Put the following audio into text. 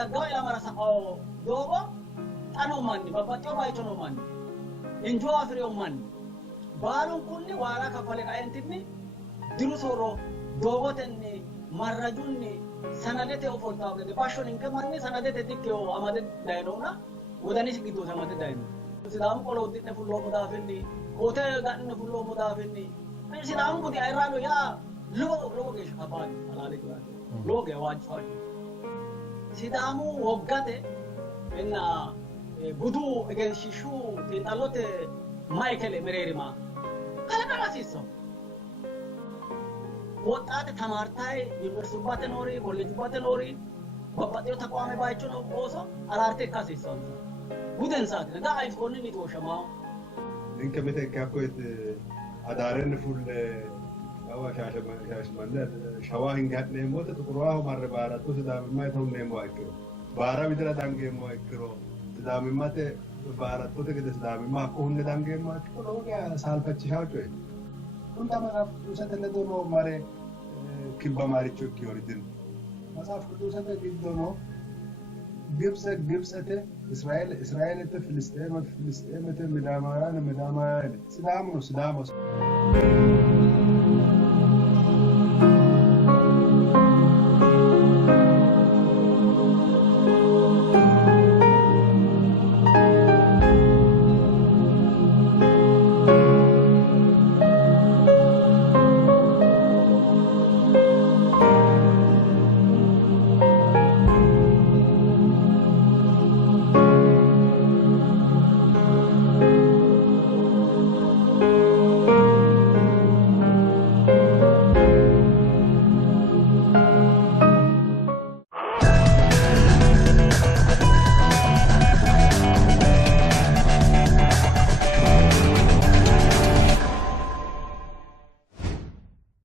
daggaa ila marasa dogo ano manni babbaxxoo baay'inoo manni injoo afiree manni baalun kunni waara kafale qaentinni diru soro dogotenni marrajunni sanadete ofoltaa gede bashon inke manni sanadete dikkeo amade daynona wodanis giddo amade dayno sidaamu qolo uddine fulloo mudaafinni hotel ganne fulloo mudaafinni sidaamu kudi ayraano yaa logo geesha kabaani alaale jiraate logo waajfaan sidaamu woggate inna gudu Egesiishshu xiinxallote maayikele mereerima kala qarasiiso ወጣት ተማርታይ ዩኒቨርሲቲ ኖሪ ኮሌጅ ኖሪ በባጤው ተቋም ባይቹ ነው ቆሶ አላርቴ ካሲሶ ጉደን ሳት ነዳ አይፎን ኒ ተወሸማው እንከ መተ ካኮት አዳረን ፉል አዋሻሽ ማለ ሸዋን ጋር ነው ሞተ ተቁራው ማረባራቱ ስዳም ማይተው ነው ማይክሮ ባራ ቢድራ ዳንጌ ማይክሮ ስዳም ማተ ባራቱ ተገደ ስዳም ማኮን ዳንጌ ማይክሮ ያ ሳልፈችሻው ጮይ kunta masaf kusatele dono mare kibba maricho ki origin masaf kusatele gidono gibsete Israel te Filistin te Midamara Sidamo